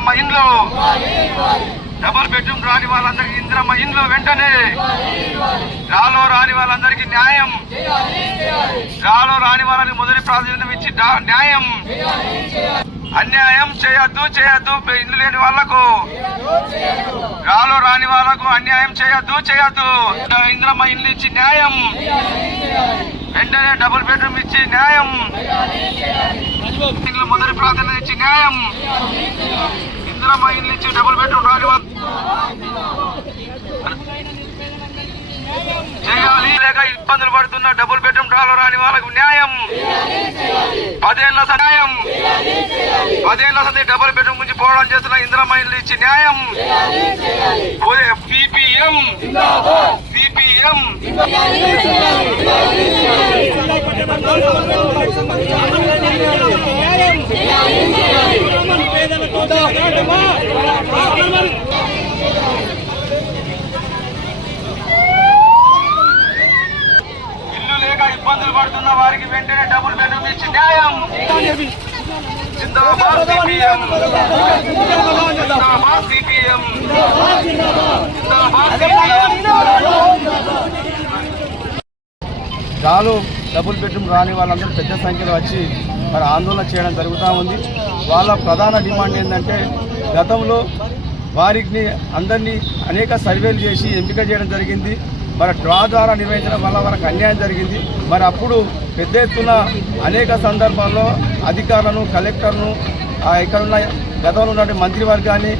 ఇందిరమ్మ ఇండ్లు. Double bedroom రాని వాళ్ళందరికీ ఇందిరమ్మ ఇండ్లు వెంటనే. రాలో రాని వాళ్ళందరికీ న్యాయం. రాలో రాని వాళ్ళని మొదటి ప్రాధాన్యత ఇచ్చి న్యాయం. అన్యాయం చేయొద్దు చేయొద్దు ఇల్లు లేని వాళ్ళకు. రాలో రాని వాళ్ళకు అన్యాయం చేయొద్దు చేయొద్దు. ఇంద్రమ్మ ఇల్లు ఇచ్చి న్యాయం. వెంటనే డబుల్ బెడ్రూమ్ ఇచ్చి న్యాయం. మొదటి ప్రాధాన్యత ఇచ్చి న్యాయం. ఇంద్రమ్మ ఇల్లు ఇచ్చి డబుల్ బెడ్రూమ్ రాని చేయాలి. లేక ఇబ్బందులు పడుతున్న డబుల్ బెడ్రూమ్ రాలు రాని వాళ్ళకు న్యాయం. పదేళ్ళ న్యాయం. పదేళ్ళ సంది డబుల్ బెడ్రూమ్ నుంచి పోవడం చేస్తున్న ఇందిరమ్మ ఇల్లు ఇచ్చి న్యాయం. సిపిఎం సిపిఎం ఇల్లు లేక ఇబ్బందులు పడుతున్న వారికి వెంటనే డబుల్ బెడ్రూమ్ ఇచ్చి న్యాయం. జిందాబాద్ సిపిఎం. జిందాబాద్ సిపిఎం. జిందాబాద్ రాలు డబుల్ బెడ్రూమ్ రాని వాళ్ళందరూ పెద్ద సంఖ్యలో వచ్చి మరి ఆందోళన చేయడం జరుగుతూ ఉంది. వాళ్ళ ప్రధాన డిమాండ్ ఏంటంటే గతంలో వారికి అందరినీ అనేక సర్వేలు చేసి ఎంపిక చేయడం జరిగింది. మరి డ్రా ద్వారా నిర్వహించడం వల్ల వారికి అన్యాయం జరిగింది. మరి అప్పుడు పెద్ద ఎత్తున అనేక సందర్భాల్లో అధికారులను కలెక్టర్ను ఇక్కడ ఉన్న గతంలో ఉన్నటువంటి మంత్రివర్గాన్ని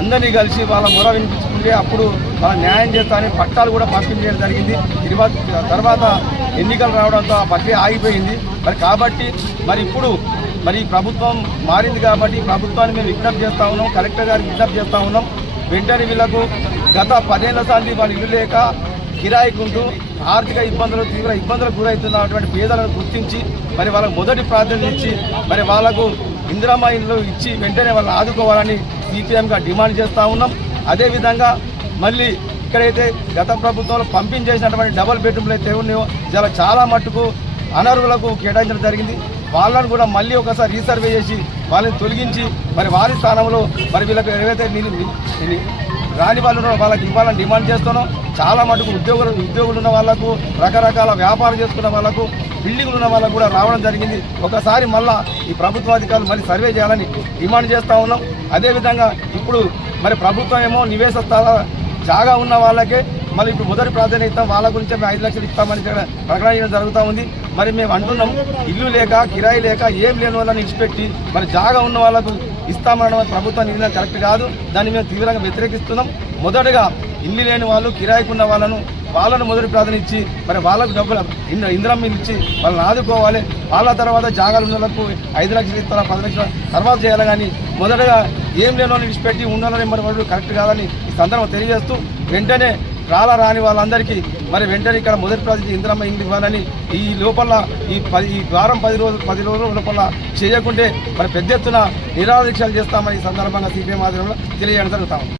అందరినీ కలిసి వాళ్ళ మొర వినిపించుకుంటే అప్పుడు వాళ్ళ న్యాయం చేస్తామని పట్టాలు కూడా పంపించడం జరిగింది. తర్వాత తర్వాత ఎన్నికలు రావడంతో ఆ ప్రక్రియ ఆగిపోయింది. మరి కాబట్టి మరి ఇప్పుడు మరి ప్రభుత్వం మారింది కాబట్టి ప్రభుత్వాన్ని మేము విజ్ఞప్తి చేస్తా ఉన్నాం కలెక్టర్ గారికి విజ్ఞప్తి చేస్తూ ఉన్నాం. వెంటనే వీళ్ళకు గత పదేళ్ళ సార్లు వాళ్ళు ఇల్లు లేక కిరాయికుంటూ ఆర్థిక ఇబ్బందులు తీవ్ర ఇబ్బందులకు గురవుతున్నటువంటి పేదలను గుర్తించి మరి వాళ్ళకు మొదటి ప్రాధాన్యత ఇచ్చి మరి వాళ్ళకు ఇందిరామ ఇల్లు ఇచ్చి వెంటనే వాళ్ళని ఆదుకోవాలని సిపిఎంగా డిమాండ్ చేస్తూ ఉన్నాం. అదేవిధంగా మళ్ళీ ఇక్కడైతే గత ప్రభుత్వంలో పంపించేసినటువంటి డబుల్ బెడ్రూమ్లు అయితే ఉన్నాయో చాలా చాలా మట్టుకు అనర్హులకు కేటాయించడం జరిగింది. వాళ్ళను కూడా మళ్ళీ ఒకసారి రీసర్వే చేసి వాళ్ళని తొలగించి మరి వారి స్థానంలో మరి వీళ్ళకి ఏవైతే రాని వాళ్ళు ఉన్నారో వాళ్ళకి ఇవ్వాలని డిమాండ్ చేస్తున్నాం. చాలా మటుకు ఉద్యోగులు ఉద్యోగులు ఉన్న వాళ్ళకు రకరకాల వ్యాపారం చేసుకున్న వాళ్ళకు బిల్డింగ్లు ఉన్న వాళ్ళకు కూడా రావడం జరిగింది. ఒకసారి మళ్ళా ఈ ప్రభుత్వాధికారులు మళ్ళీ సర్వే చేయాలని డిమాండ్ చేస్తూ ఉన్నాం. అదేవిధంగా ఇప్పుడు మరి ప్రభుత్వం ఏమో నివేశ స్థల జాగా ఉన్న వాళ్ళకే మళ్ళీ ఇప్పుడు మొదటి ప్రాధాన్యత వాళ్ళ గురించి మేము ఐదు లక్షలు ఇస్తామని ప్రకటన చేయడం జరుగుతూ ఉంది. మరి మేము అంటున్నాం ఇల్లు లేక కిరాయి లేక ఏం లేని వాళ్ళని ఇచ్చిపెట్టి మరి జాగా ఉన్న వాళ్ళకు ఇస్తామనడం ప్రభుత్వం నిర్ణయం కరెక్ట్ కాదు. దాన్ని మేము తీవ్రంగా వ్యతిరేకిస్తున్నాం. మొదటగా ఇల్లు లేని వాళ్ళు కిరాయికున్న వాళ్ళను వాళ్ళను మొదటి ప్రార్థన ఇచ్చి మరి వాళ్ళకు డబ్బులు ఇంద్ర ఇంద్రం ఇచ్చి వాళ్ళని ఆదుకోవాలి. వాళ్ళ తర్వాత జాగాలు ఉన్న వాళ్ళకు ఐదు లక్షలు ఇస్తారా పది లక్షల తర్వాత చేయాలి కానీ మొదటగా ఏం లేని వాళ్ళని విడిచిపెట్టి ఉండాలని మరి వాళ్ళు కరెక్ట్ కాదని ఈ సందర్భం తెలియజేస్తూ వెంటనే రాలా రాని వాళ్ళందరికీ మరి వెంటనే ఇక్కడ మొదటి ప్రాజెక్ట్ ఇంద్రమ్మ ఇంటి ఇవ్వాలని ఈ లోపల ఈ పది ఈ వారం పది రోజులు పది రోజుల లోపల చేయకుంటే మరి పెద్ద ఎత్తున నిరాదీక్షలు చేస్తామని ఈ సందర్భంగా సిపిఎం ఆధ్వర్యంలో తెలియజేయడం జరుగుతాం